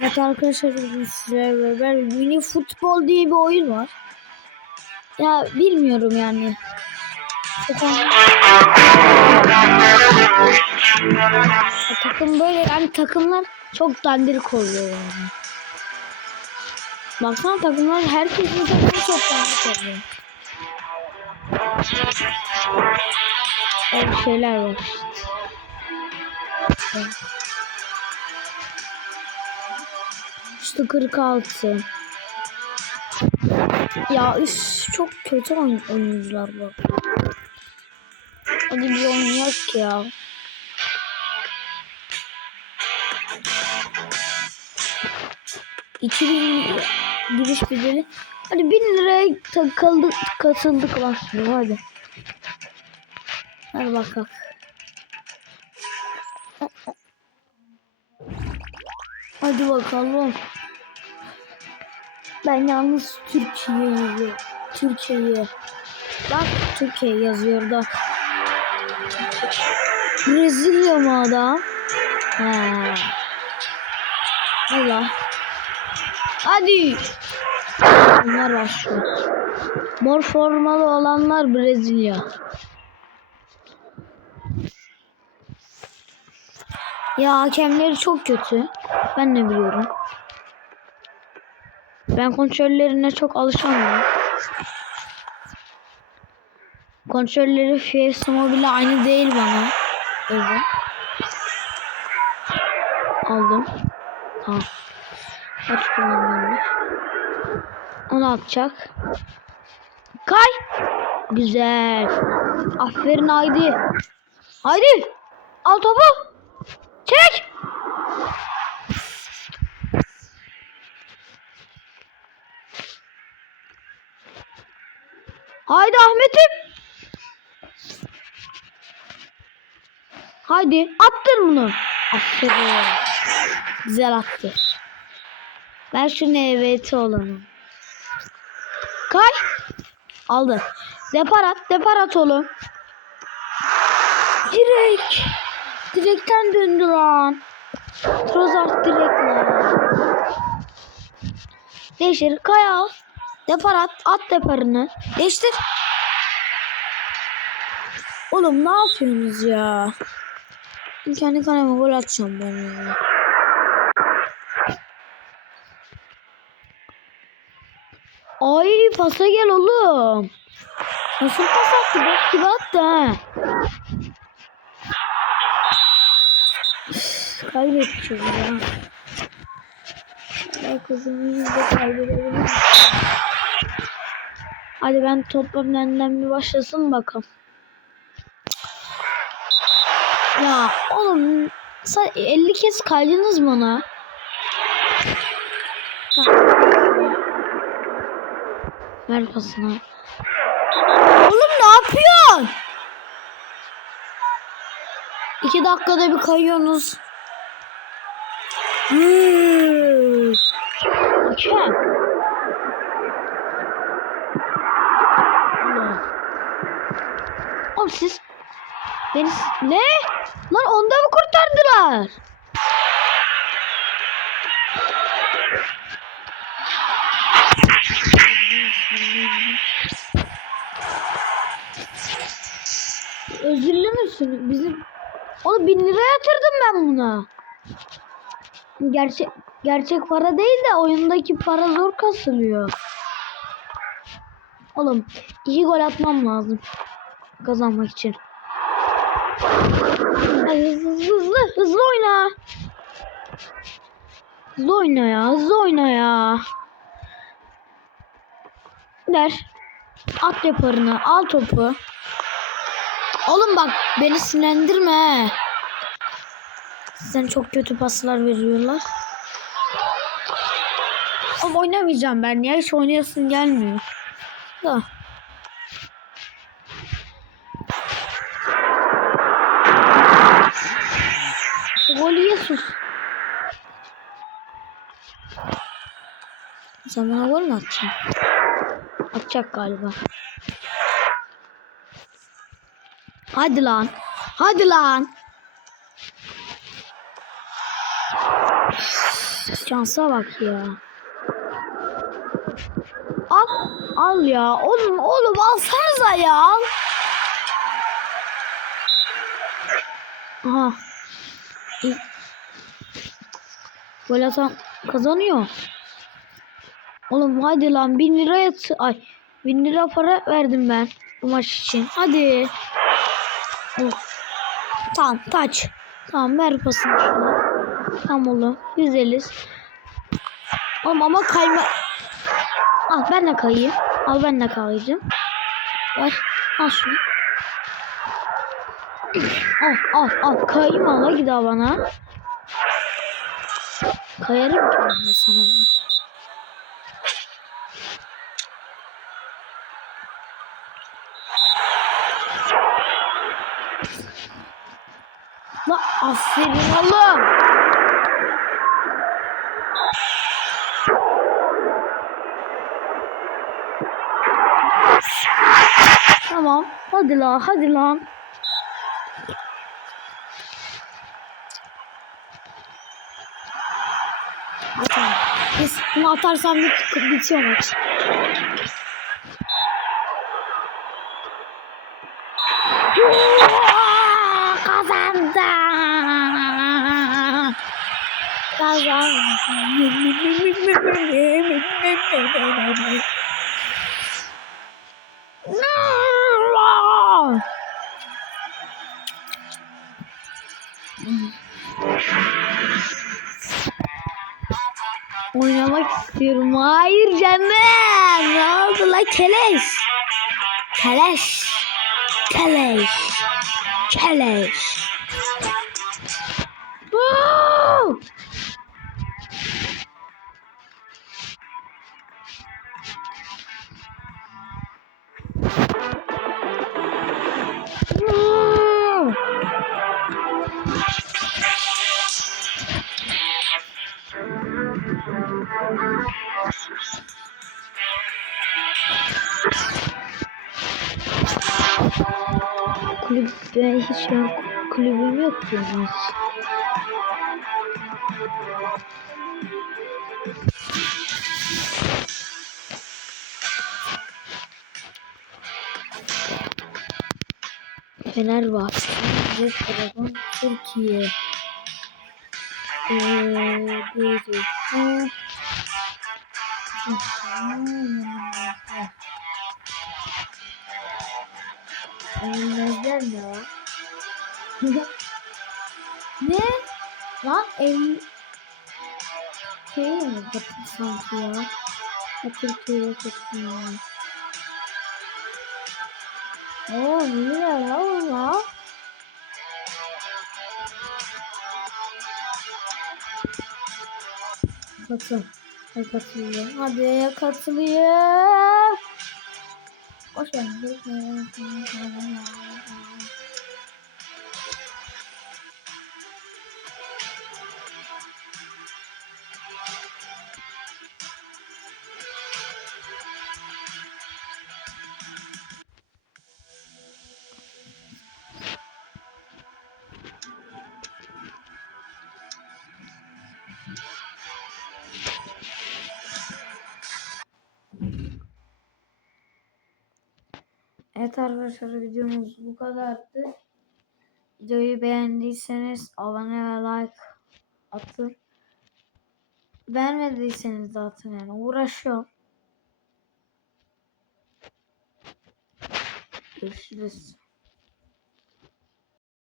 Evet arkadaşlar bugün beraber mini futbol diye bir oyun var. Ya bilmiyorum yani. Takım böyle yani takımlar çok dandirik oluyor yani. Baksana takımlar herkesin takımı çok dandirik oluyor. Öyle şeyler var. Evet. İşte 46. Ya üf çok kötü oyun oyuncular bu. Hadi bir oynayak ya. İki bin giriş bedeli. Hadi bin liraya takıldık, katıldık başlıyor hadi. Hadi bakalım. Hadi bakalım. Ben yalnız Türkiye'yi Türkiye'yi bak Türkiye yazıyor da Brezilya mı adam? He. Allah. Hadi. Bunlar başlıyor. Mor formalı olanlar Brezilya. Ya hakemleri çok kötü. Ben ne biliyorum. Ben kontrollerine çok alışamıyorum. Kontrolleri FPS Mobile aynı değil bana. Öyle. Aldım. Tamam. Kaç kullanılmış? Onu atacak. Kay. Güzel. Aferin Haydi. Haydi. Al topu. Çek. Haydi Ahmet'im. Haydi attır bunu. Aferin. Güzel attı. Ben şu evet olanı. Kay. Aldı. Depar at. Depar at oğlum. Direkt. Direkten döndü lan. Trozart direkt lan. Değiştir. Kay al. Depar at. At deparını. Değiştir. Oğlum ne yapıyorsunuz ya? Kendi kaleme gol atacağım ben ya. Ay pasa gel oğlum. Nasıl pas attı? Bak gibi attı ha. Kaybettik ya. Ya kızımızı da kaybedebiliriz. Hadi ben toplam benden bir başlasın bakalım. Ya oğlum sen 50 kez kaydınız mı ona? Ver pasını. Oğlum ne yapıyorsun? İki dakikada bir kayıyorsunuz. Hmm. Hakem. Allah. Oğlum siz beni ne? Lan onda mı kurtardılar? Özürlü müsün? Bizim Oğlum bin lira yatırdım ben buna. Gerçek gerçek para değil de oyundaki para zor kasılıyor. Oğlum iki gol atmam lazım kazanmak için. Hadi hızlı hızlı hızlı, oyna. Hızlı oyna ya hızlı oyna ya. Ver. At yaparını al topu. Oğlum bak beni sinirlendirme. Sizden çok kötü paslar veriyorlar. Ama oynamayacağım ben ya hiç oynayasın gelmiyor. Da. Sen bana gol mü atacaksın? Atacak galiba. Hadi lan. Hadi lan. Şansa bak ya. Al. Al ya. Oğlum oğlum alsanıza ya. Aha. Gol atan kazanıyor. Oğlum hadi lan bin lira yat ay bin lira para verdim ben bu maç için. Hadi. Oh. Tamam taç. Tamam ver pasını şuna. Tamam oğlum. Güzeliz. Oğlum ama kayma. Al ben de kayayım. Al ben de kayacağım. Ver. Al şunu. Al al al. Kayayım ala gidi bana. Kayarım ki ben de sana. La aferin oğlum. Tamam. Hadi la hadi lan. Biz bunu atarsam bit bitiyor maç. Oynamak istiyorum. Hayır canım. Ne oldu la keleş? Keleş. Keleş. Keleş. Kulübüm yok ki hiç. Fenerbahçe, Dragon, Türkiye. Eee. Eğilmezler ne var? Ne? Lan el... Şey mi yaptı sanki ya? Ha Türkiye'ye katılıyor. Oo ne lan lan? Katıl. Hadi katılıyor. Hadi katılıyor. Boş ver. Evet arkadaşlar videomuz bu kadardı. Videoyu beğendiyseniz abone ve like atın. Beğenmediyseniz de atın yani uğraşıyorum. Görüşürüz.